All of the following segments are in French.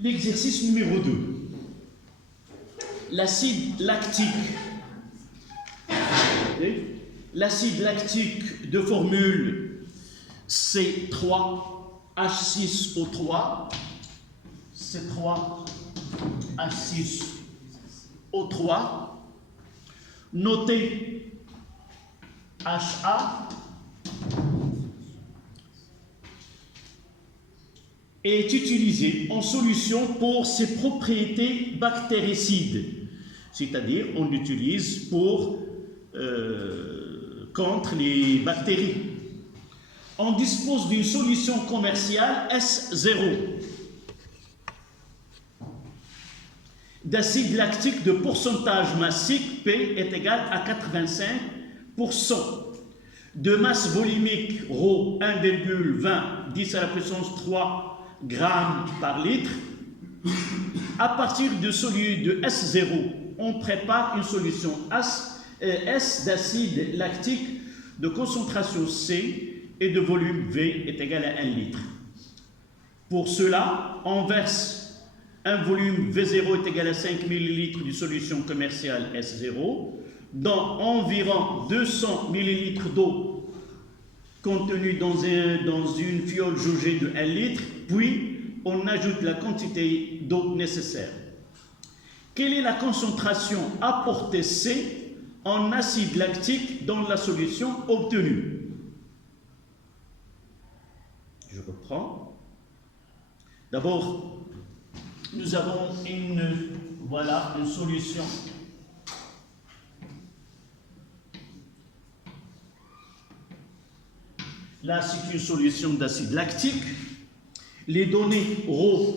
L'exercice numéro 2. L'acide lactique. L'acide lactique de formule C3H6O3, C3H6O3, noté HA, est utilisé en solution pour ses propriétés bactéricides, c'est-à-dire on l'utilise pour contre les bactéries. On dispose d'une solution commerciale S0 d'acide lactique de pourcentage massique P est égal à 85%, de masse volumique ρ 1,20 10 à la puissance 3 grammes par litre. À partir de S0, on prépare une solution S d'acide lactique de concentration C et de volume V est égal à 1 litre. Pour cela, on verse un volume V0 est égal à 5 ml de solution commerciale S0 dans environ 200 ml d'eau contenue dans une fiole jaugée de 1 litre, puis on ajoute la quantité d'eau nécessaire. Quelle est la concentration apportée C en acide lactique dans la solution obtenue? Je reprends. D'abord, nous avons une solution. Là, c'est une solution d'acide lactique. Les données ρ,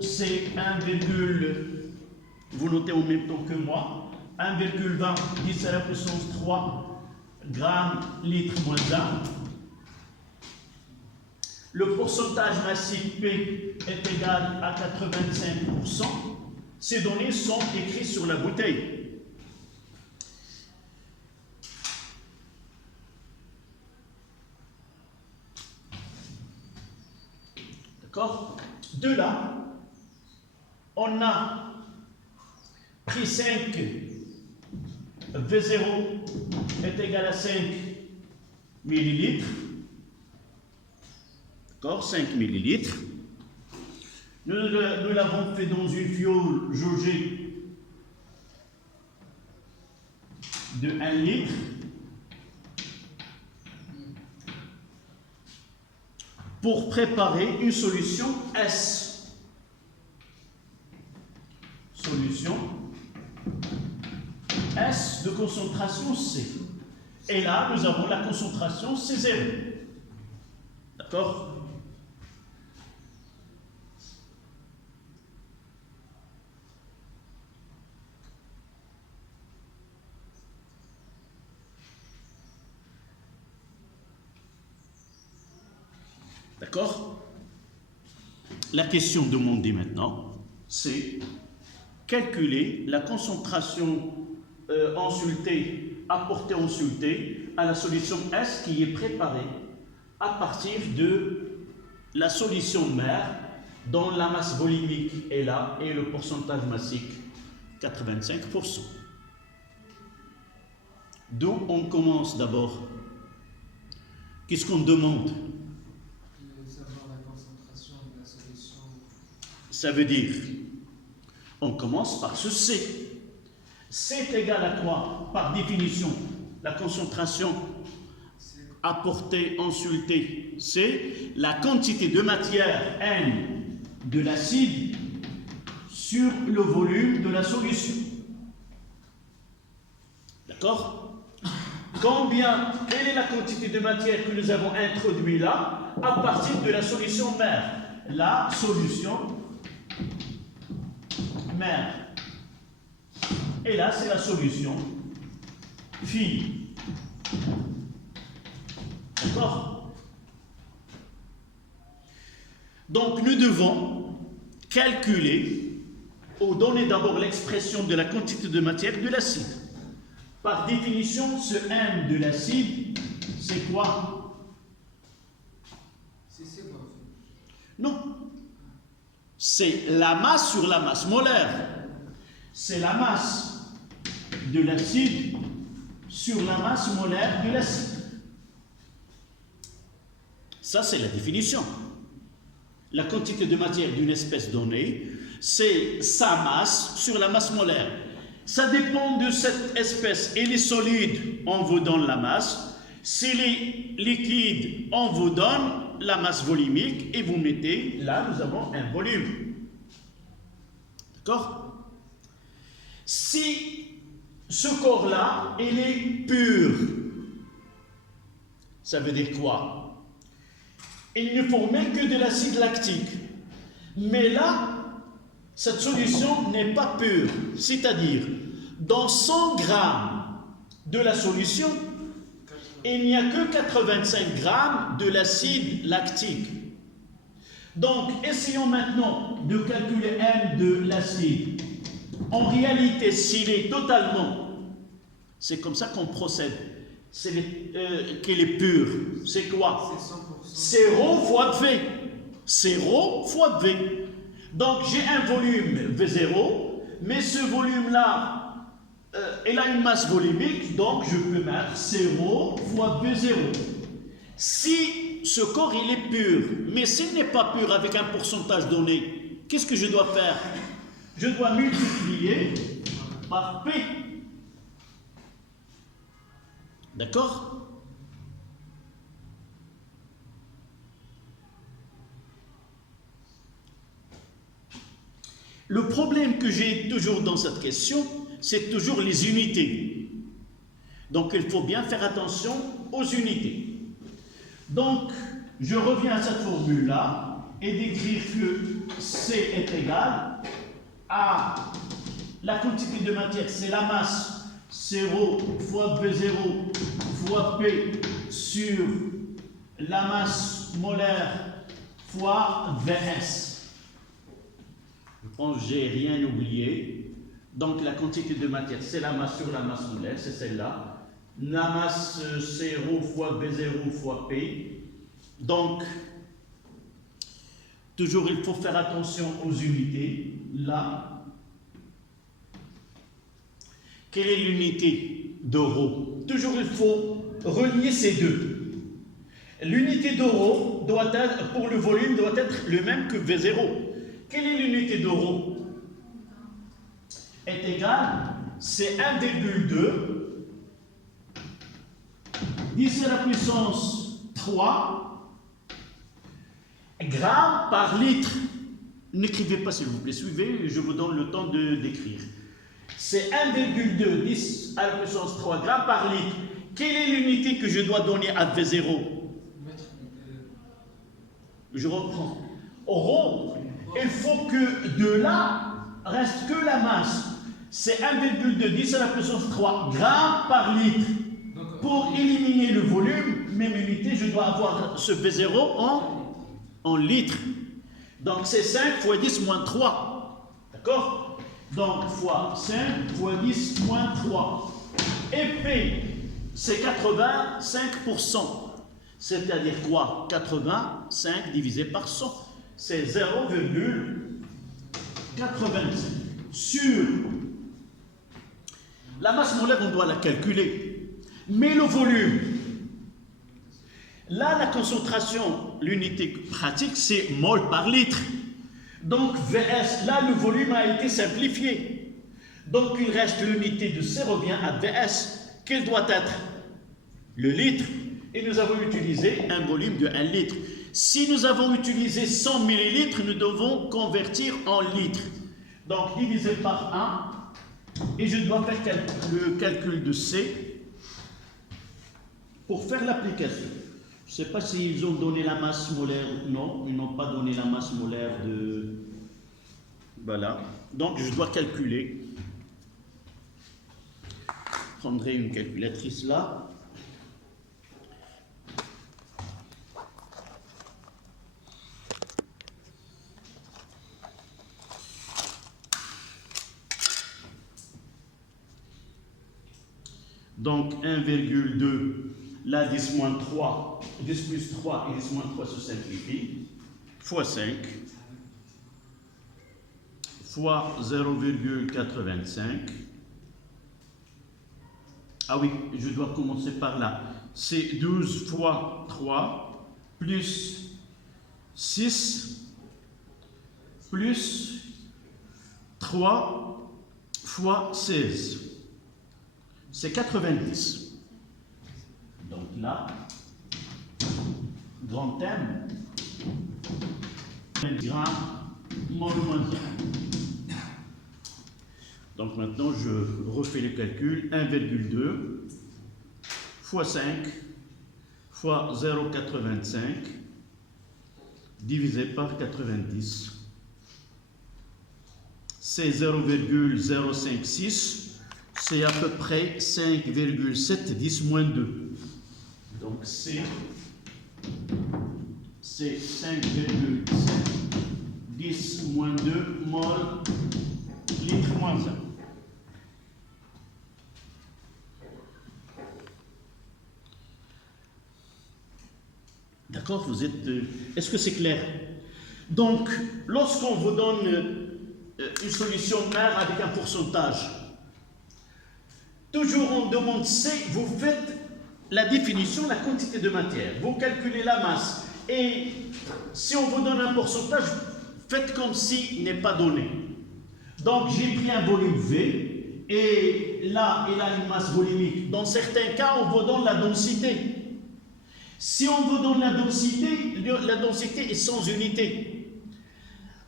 c'est 1, vous notez en même temps que moi, 1,20 10 à la puissance 3 grammes litre moins 1. Le pourcentage massique P est égal à 85%. Ces données sont écrites sur la bouteille. D'accord? De là, on a pris 5 V0 est égal à 5 millilitres. D'accord? 5 millilitres. Nous l'avons fait dans une fiole jaugée de 1 litre. Pour préparer une solution S. Solution S de concentration C. Et là, nous avons la concentration C0. D'accord? D'accord? La question demandée maintenant, c'est calculer la concentration apportée en soluté à la solution S qui est préparée à partir de la solution mère dont la masse volumique est là et le pourcentage massique 85%. D'où on commence d'abord. Qu'est-ce qu'on demande? Ça veut dire, on commence par ce C. C est égal à quoi? Par définition, la concentration apportée en soluté, c'est la quantité de matière N de l'acide sur le volume de la solution. D'accord? Quelle est la quantité de matière que nous avons introduite là à partir de la solution mère? La solution mère. Et là, c'est la solution fille. D'accord? Donc, nous devons calculer ou donner d'abord l'expression de la quantité de matière de l'acide. Par définition, ce M de l'acide, c'est quoi? Non. C'est la masse sur la masse molaire. C'est la masse de l'acide sur la masse molaire de l'acide. Ça, c'est la définition. La quantité de matière d'une espèce donnée, c'est sa masse sur la masse molaire. Ça dépend de cette espèce. Elle est solide, on vous donne la masse. S'il est liquide, on vous donne la masse volumique et vous mettez, là, nous avons un volume. D'accord? Si ce corps-là, il est pur, ça veut dire quoi? Il ne formait que de l'acide lactique. Mais là, cette solution n'est pas pure. C'est-à-dire, dans 100 grammes de la solution, il n'y a que 85 grammes de l'acide lactique. Donc, essayons maintenant de calculer M de l'acide. En réalité, s'il est totalement, c'est comme ça qu'on procède, qu'il est pur. C'est quoi? C'est ρ fois V. C'est ρ fois V. Donc, j'ai un volume V0, mais ce volume-là, il a une masse volumique, donc je peux mettre C ρ fois V0. Si ce corps, il est pur, mais s'il n'est pas pur avec un pourcentage donné, qu'est-ce que je dois faire? Je dois multiplier par P. D'accord? Le problème que j'ai toujours dans cette question, c'est toujours les unités. Donc, il faut bien faire attention aux unités. Donc, je reviens à cette formule-là et d'écrire que C est égal à la quantité de matière, c'est la masse, C0 fois B0 fois P sur la masse molaire fois Vs. Je pense que je n'ai rien oublié. Donc, la quantité de matière, c'est la masse sur la masse molaire, c'est celle-là. La masse C0 fois B0 fois P. Donc, toujours il faut faire attention aux unités. Là, quelle est l'unité d'euro? Toujours il faut relier ces deux. L'unité d'euro doit être, pour le volume, doit être le même que V0. Quelle est l'unité d'euro? Est égale, c'est 1,2 10 à la puissance 3 grammes par litre. N'écrivez pas s'il vous plaît, suivez, je vous donne le temps d'écrire. C'est 1,2 10 à la puissance 3 grammes par litre. Quelle est l'unité que je dois donner à V0? Je reprends. Rho, il faut que de là reste que la masse. C'est 1,2 10 à la puissance 3 grammes par litre. Pour éliminer le volume, même unité, je dois avoir ce V0 en litres. Donc c'est 5 fois 10 moins 3. D'accord? Donc fois 5 fois 10 moins 3. Et P, c'est 85%. C'est-à-dire quoi? 85 divisé par 100. C'est 0,85. Sur la masse molaire, on doit la calculer. Mais le volume, là, la concentration, l'unité pratique, c'est mol par litre. Donc, VS, là, le volume a été simplifié. Donc, il reste l'unité de C revient à VS. Quel doit être? Le litre. Et nous avons utilisé un volume de 1 litre. Si nous avons utilisé 100 millilitres, nous devons convertir en litres. Donc, divisé par 1. Et je dois faire le calcul de C pour faire l'application. Je ne sais pas s'ils ont donné la masse molaire. Non, ils n'ont pas donné la masse molaire de... Voilà. Donc, je dois calculer. Je prendrai une calculatrice là. Donc 1,2, là 10 moins 3, 10 plus 3 et 10 moins 3 se simplifient. fois 5 fois 0,85. Ah oui, je dois commencer par là. C'est 12 fois 3 plus 6 plus 3 fois 16. C'est 90. Donc là, grand M, grand moins 1. Donc maintenant, je refais le calcul. 1,2 fois 5 fois 0,85 divisé par 90. C'est 0,056. C'est à peu près 5,710 moins 2. Donc c'est 5,710 moins 2 mol litre moins 1. D'accord, vous êtes. Est-ce que c'est clair? Donc, lorsqu'on vous donne une solution mère avec un pourcentage, toujours on demande C, vous faites la définition, la quantité de matière, vous calculez la masse, et si on vous donne un pourcentage, faites comme s'il n'est pas donné. Donc j'ai pris un volume V, et là il a une masse volumique. Dans certains cas, on vous donne la densité. Si on vous donne la densité est sans unité.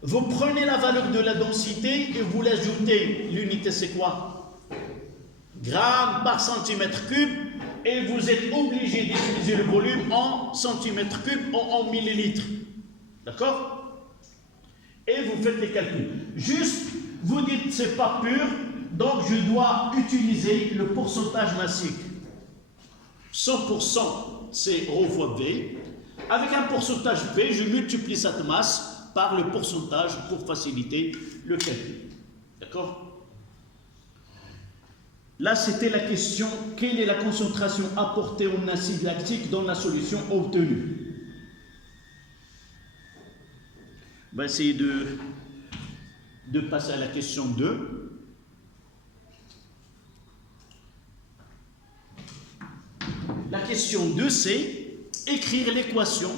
Vous prenez la valeur de la densité et vous l'ajoutez. L'unité c'est quoi? Grammes par centimètre cube, et vous êtes obligé d'utiliser le volume en centimètres cubes ou en millilitres. D'accord? Et vous faites les calculs. Juste, vous dites c'est pas pur, donc je dois utiliser le pourcentage massique. 100%, c'est ρ fois V. Avec un pourcentage V, je multiplie cette masse par le pourcentage pour faciliter le calcul. D'accord? Là, c'était la question, quelle est la concentration apportée en acide lactique dans la solution obtenue? On va essayer de passer à la question 2. La question 2, c'est écrire l'équation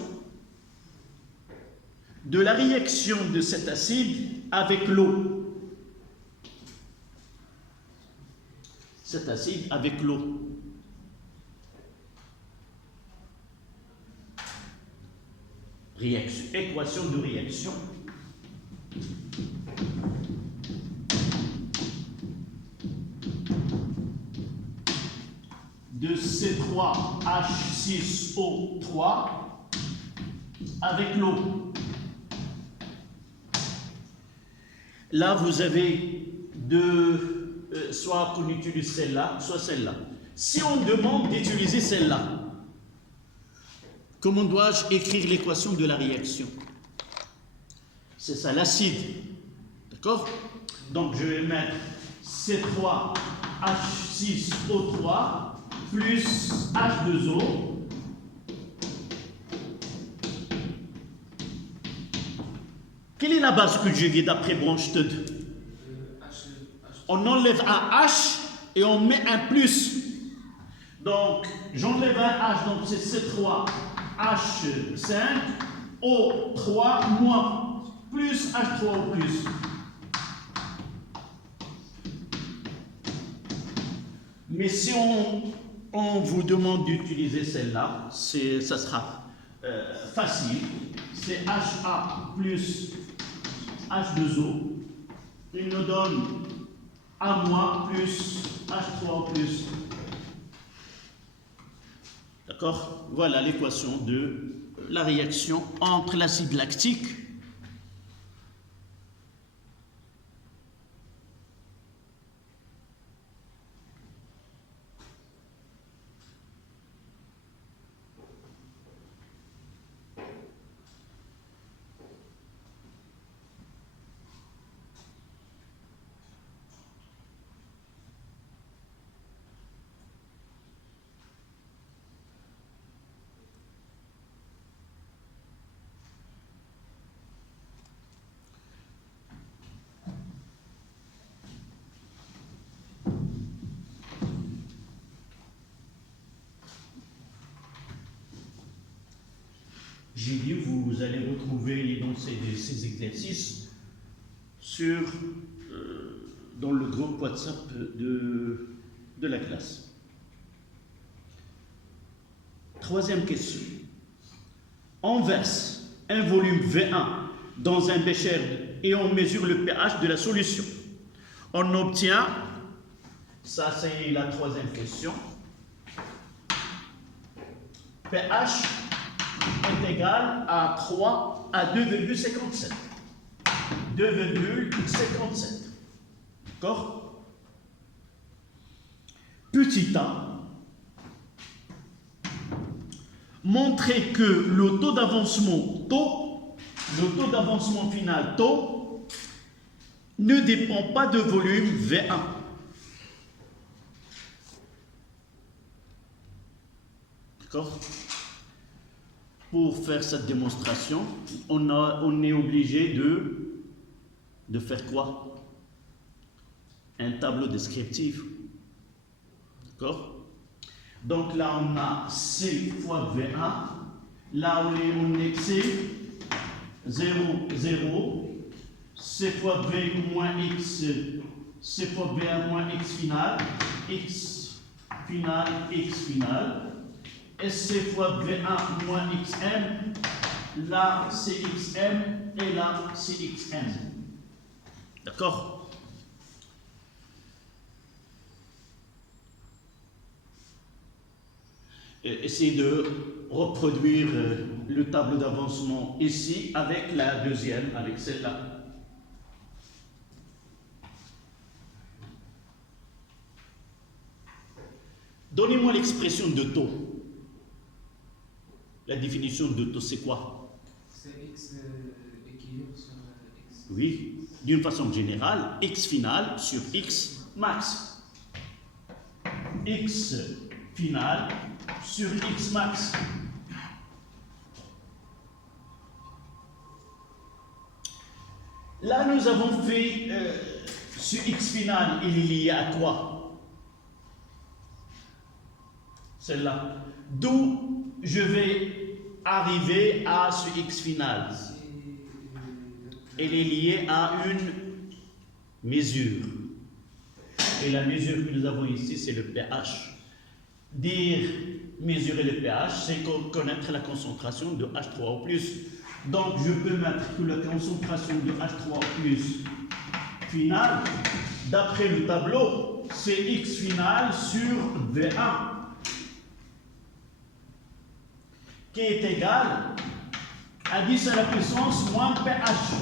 de la réaction de cet acide avec l'eau. Cet acide avec l'eau. Équation de réaction. De C3H6O3 avec l'eau. Là, vous avez deux, soit qu'on utilise celle-là, soit celle-là. Si on demande d'utiliser celle-là, comment dois-je écrire l'équation de la réaction? C'est ça, l'acide. D'accord? Donc, je vais mettre C3H6O3 plus H2O Quelle est la base que j'ai d'après Bronsted? On enlève un H et on met un plus. Donc, j'enlève un H, donc c'est C3H5O3 moins plus H3O plus. Mais si on vous demande d'utiliser celle-là, ça sera facile. C'est HA plus H2O. Il nous donne A- plus H3O plus. D'accord? Voilà l'équation de la réaction entre l'acide lactique vous allez retrouver dans ces exercices dans le groupe WhatsApp de la classe. Troisième question. On verse un volume V1 dans un bécher et on mesure le pH de la solution. On obtient, ça c'est la troisième question, pH est égal à 3 à 2,57. 2,57. D'accord? Petit a, montrer que le taux d'avancement final taux ne dépend pas de volume V1. D'accord? Pour faire cette démonstration, on est obligé de faire quoi? Un tableau descriptif. D'accord? Donc là, on a C fois V1. Là, on est C, 0, 0. C fois V moins X, C fois V1 moins X final, X final, X final. SC fois V1 moins XM, là c'est XM et là c'est XM. D'accord? Essayez de reproduire le tableau d'avancement ici avec la deuxième, avec celle-là. Donnez-moi l'expression de taux. La définition de taux, c'est quoi? C'est X équilibre sur X. Oui, d'une façon générale, X final sur X max. X final sur X max. Là, nous avons fait ce X final, il est lié à quoi? Celle-là. D'où je vais arriver à ce X final. Elle est liée à une mesure. Et la mesure que nous avons ici, c'est le pH. Dire mesurer le pH, c'est connaître la concentration de H3O+. Donc, je peux mettre que la concentration de H3O+ finale, d'après le tableau, c'est X final sur V1. Qui est égal à 10 à la puissance moins pH.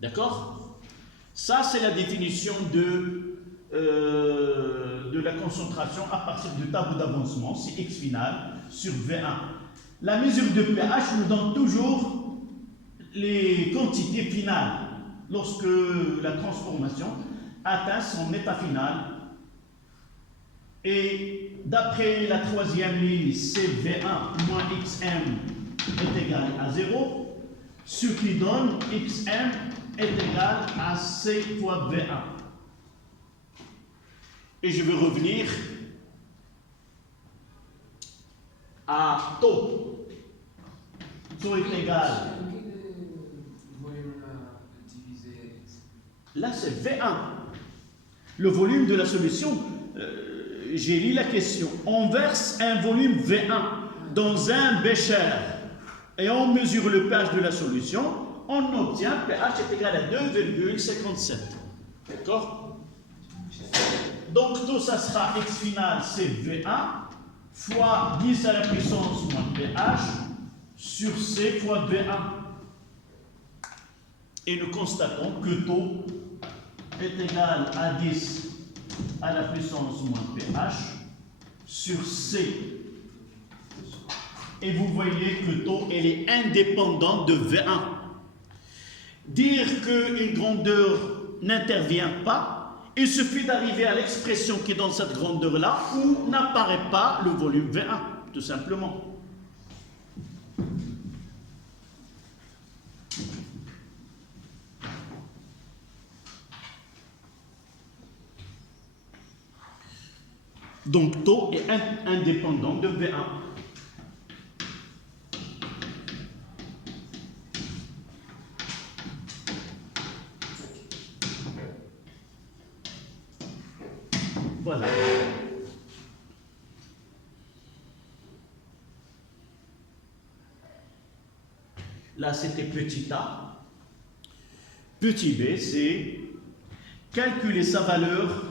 D'accord? Ça, c'est la définition de la concentration à partir du tableau d'avancement, c'est X final sur V1. La mesure de pH nous donne toujours les quantités finales lorsque la transformation atteint son état final. Et d'après la troisième ligne, CV1 moins XM est égal à 0, ce qui donne XM est égal à C fois V1. Et je vais revenir à taux. Taux est égal. Là, c'est V1. Le volume de la solution. J'ai lu la question. On verse un volume V1 dans un bécher et on mesure le pH de la solution. On obtient pH est égal à 2,57. D'accord? Donc tout ça sera X final, c'est V1 fois 10 à la puissance moins pH sur C fois V1. Et nous constatons que taux est égal à 10 à la puissance moins pH sur C. Et vous voyez que taux, elle est indépendante de V1. Dire qu'une grandeur n'intervient pas, il suffit d'arriver à l'expression qui est dans cette grandeur-là où n'apparaît pas le volume V1, tout simplement. Donc, taux est indépendant de V1. Voilà. Là, c'était petit a. Petit b, c'est calculer sa valeur.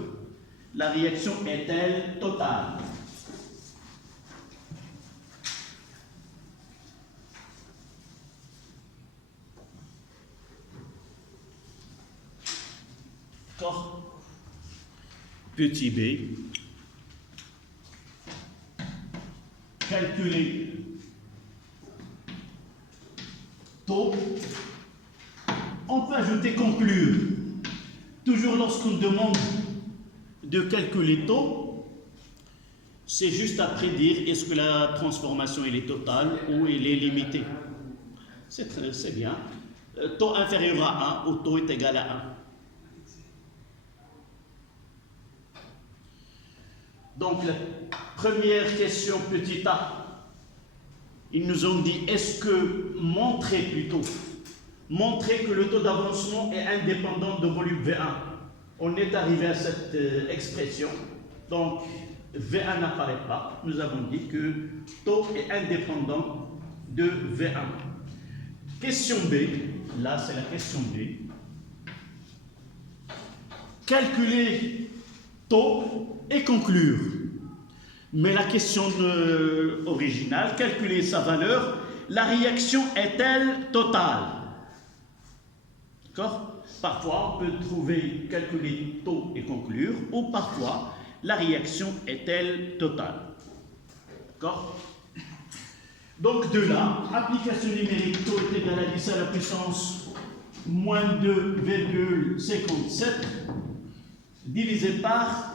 La réaction est-elle totale? D'accord? Petit b, calculer taux. On peut ajouter conclure. Toujours lorsqu'on demande de calculer taux, c'est juste après dire est-ce que la transformation elle est totale ou elle est limitée. C'est bien. Taux inférieur à 1 ou taux est égal à 1. Donc la première question petit a, ils nous ont dit est-ce que montrer que le taux d'avancement est indépendant de volume V1. On est arrivé à cette expression, donc V1 n'apparaît pas. Nous avons dit que taux est indépendant de V1. Question B, là c'est la question B. Calculer taux et conclure. Mais la question originale, calculer sa valeur, la réaction est-elle totale? D'accord? Parfois, on peut trouver calculer taux et conclure, ou parfois, la réaction est-elle totale? D'accord? Donc, de là, application numérique, taux est égal à 10 à la puissance moins 2,57 divisé par,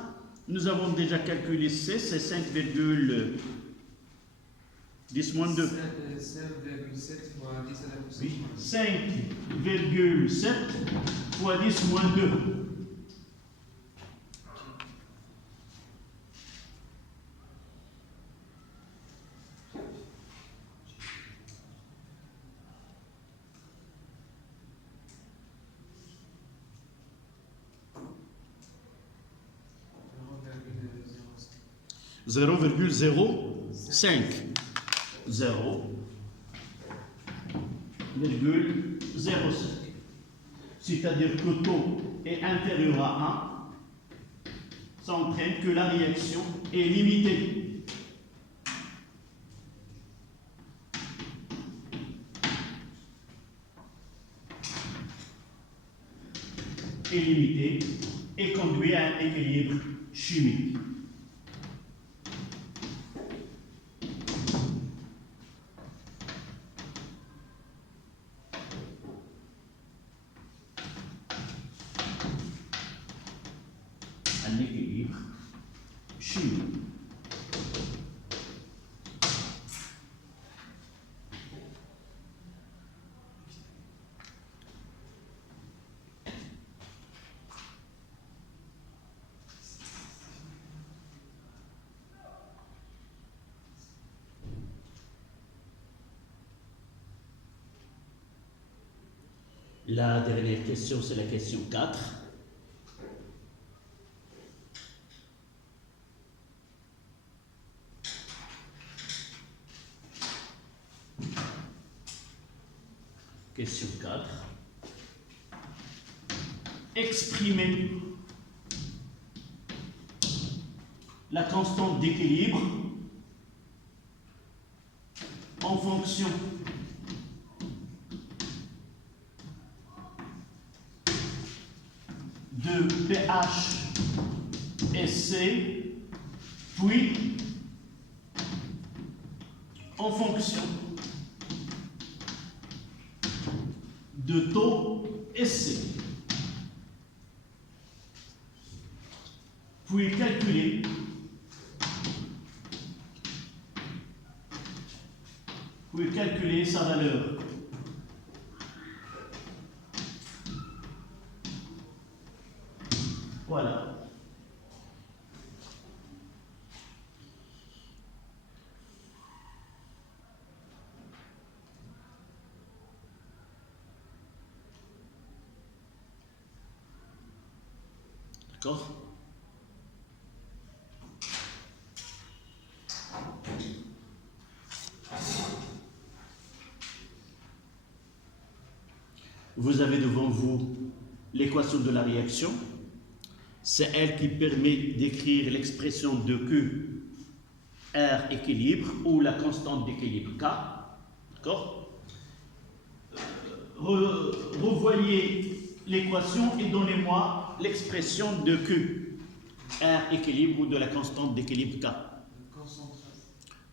nous avons déjà calculé C, c'est 5,10 moins 2. 7,7 fois 10 à la puissance. Oui, 5,7 fois 10 moins 2. Zéro virgule 0,05. 0,07. C'est-à-dire que le taux est inférieur à 1, ça entraîne que la réaction est limitée. Est limitée et conduit à un équilibre chimique. Un équilibre chimique. La dernière question, c'est la question 4. Question 4. Exprimer la constante d'équilibre en fonction de pH et C, puis en fonction de taux et C. Puis calculer sa valeur. Voilà. D'accord? Vous avez devant vous l'équation de la réaction. C'est elle qui permet d'écrire l'expression de Q, R équilibre, ou la constante d'équilibre K. D'accord? Revoyez l'équation et donnez-moi l'expression de Q, R équilibre, ou de la constante d'équilibre K.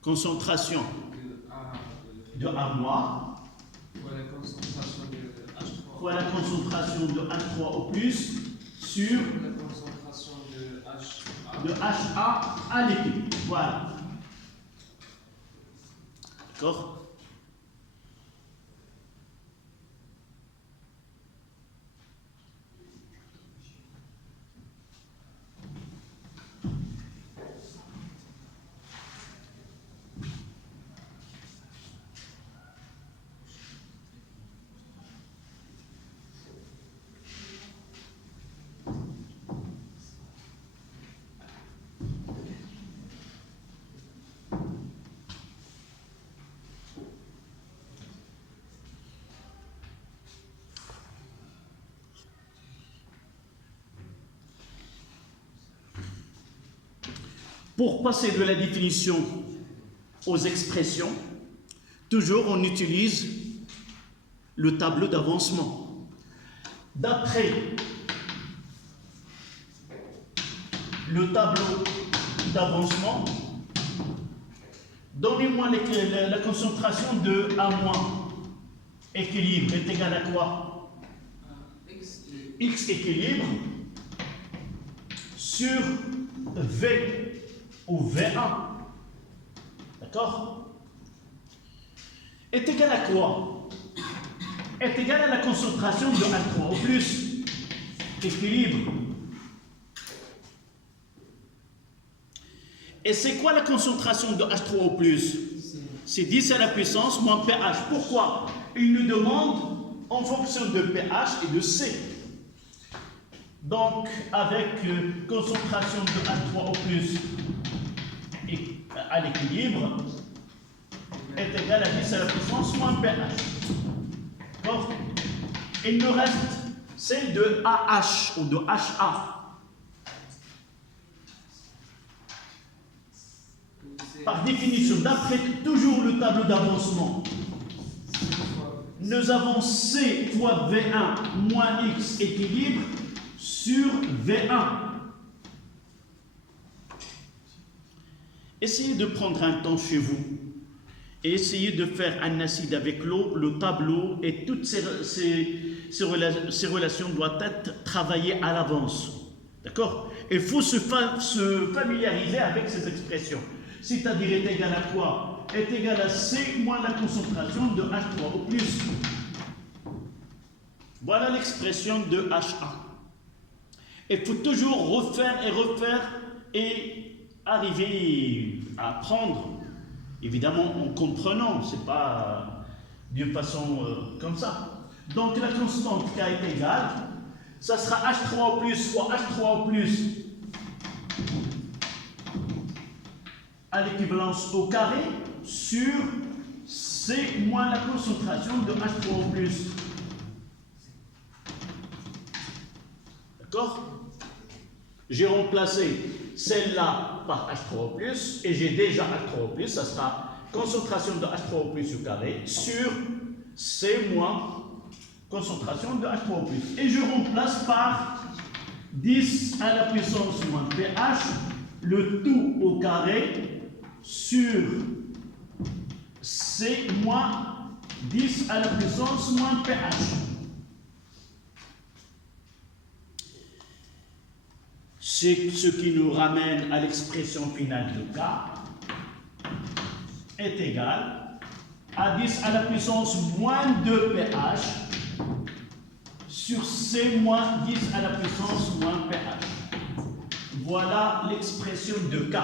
Concentration de A moins Fois la concentration de H3. fois la concentration de H3 au plus sur La concentration de HA. de HA à l'équilibre. Voilà. D'accord? Pour passer de la définition aux expressions, toujours on utilise le tableau d'avancement. D'après le tableau d'avancement, donnez-moi la concentration de A- équilibre est égal à quoi? X équilibre sur V ou V1, d'accord, est égal à quoi? Est égal à la concentration de H3 au plus, équilibre. Et c'est quoi la concentration de H3 au plus? C'est 10 à la puissance moins pH. Pourquoi? Il nous demande en fonction de pH et de C. Donc, avec concentration de H3 au plus et à l'équilibre est égal à 10 à la puissance moins pH. D'accord? Il nous reste celle de AH ou de HA. Par définition, d'après toujours le tableau d'avancement, nous avons C fois V1 moins X équilibre sur V1. Essayez de prendre un temps chez vous et essayez de faire un acide avec l'eau, le tableau et toutes ces relations doivent être travaillées à l'avance. D'accord? Il faut se familiariser avec ces expressions. C'est-à-dire est égal à quoi? Est égal à C moins la concentration de H3 au plus. Voilà l'expression de HA. Il faut toujours refaire et arriver à apprendre, évidemment en comprenant, c'est pas d'une façon comme ça. Donc la constante K est égale, ça sera H3 au plus fois H3 au plus à l'équivalence au carré sur C moins la concentration de H3 au plus. D'accord? J'ai remplacé celle-là par H3O+, et j'ai déjà H3O+, ça sera concentration de H3O+ au carré sur C moins concentration de H3O+. Et je remplace par 10 à la puissance moins pH, le tout au carré sur C moins 10 à la puissance moins pH. C'est ce qui nous ramène à l'expression finale de K est égal à 10 à la puissance moins 2 pH sur C moins 10 à la puissance moins pH. Voilà l'expression de K.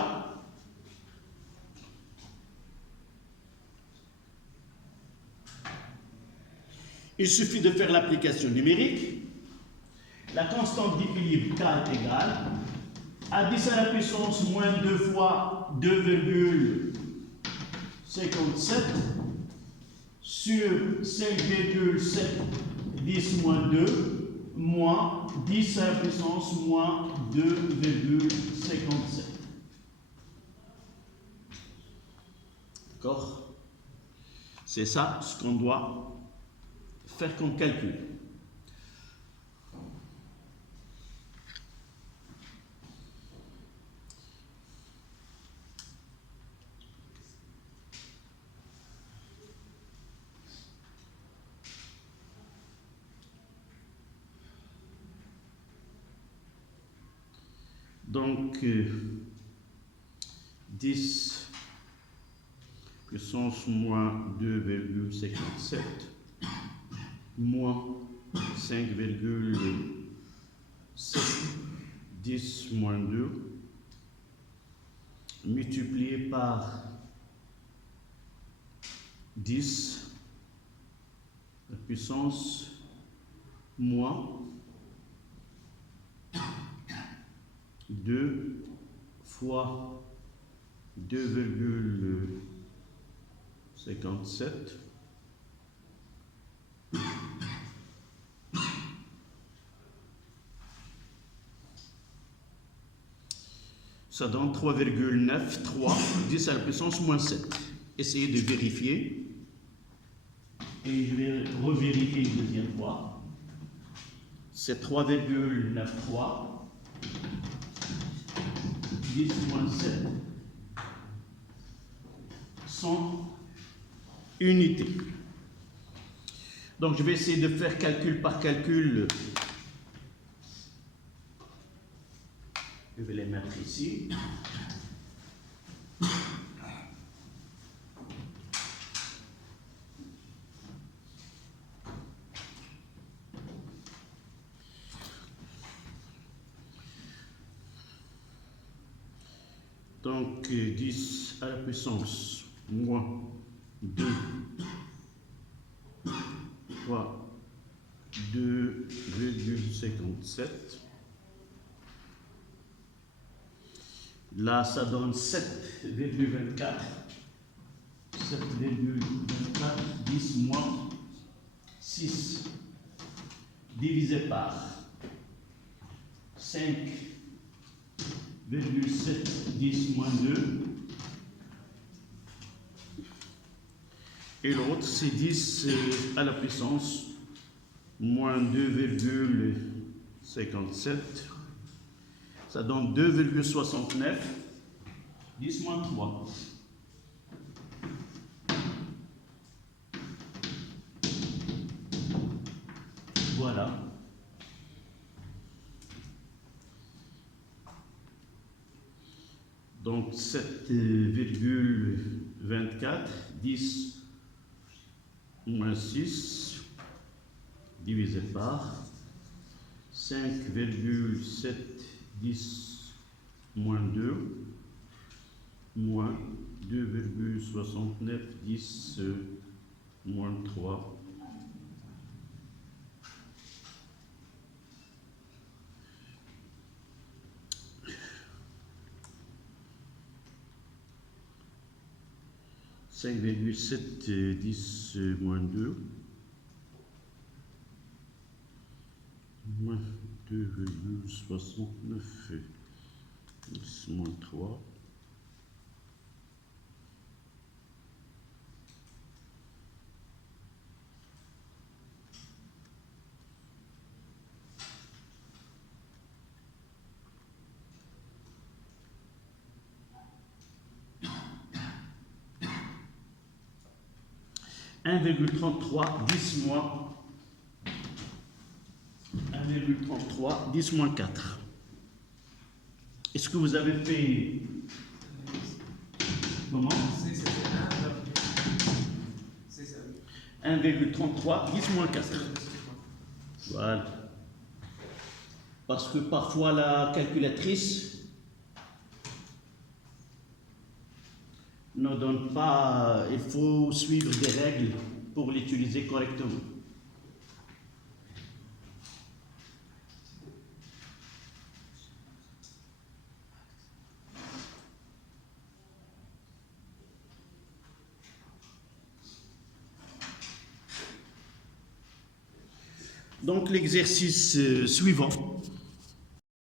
Il suffit de faire l'application numérique. La constante d'équilibre K est égale à 10 à la puissance moins 2 fois 2,57 sur 5,7 10 moins 2, moins 10 à la puissance moins 2,57. D'accord? C'est ça ce qu'on doit faire comme calcul. Donc, 10 puissance moins 2,57 moins 5,7, 10 moins 2, multiplié par 10, la puissance moins 2 fois 2,57 ça donne 3,93, 10 à la puissance moins 7. Essayez de vérifier. Et je vais revérifier une deuxième fois. C'est 3,93. 10 moins 7. 100 unités. Donc je vais essayer de faire calcul par calcul. Je vais les mettre ici. Donc 10 à la puissance moins 2 fois 2,57. Là, ça donne 7,24. 7,24, 10 moins 6, divisé par 5,7, 10 moins 2. Et l'autre, c'est 10 à la puissance moins 2,57. Ça donne 2,69, 10 moins 3. Voilà. Donc 7,24, 10 moins 6, divisé par 5,7, 10 moins 2, moins 2,69, 10 moins 3. « 5,7, 10 moins 2, moins 2,69, 10 moins 3. » « 1,33, 10 moins 1,33, 10 moins 4. Est-ce que vous avez fait comment? 1,33, 10 moins 4. Voilà. Parce que parfois la calculatrice ne donne pas, il faut suivre des règles pour l'utiliser correctement. Donc l'exercice suivant.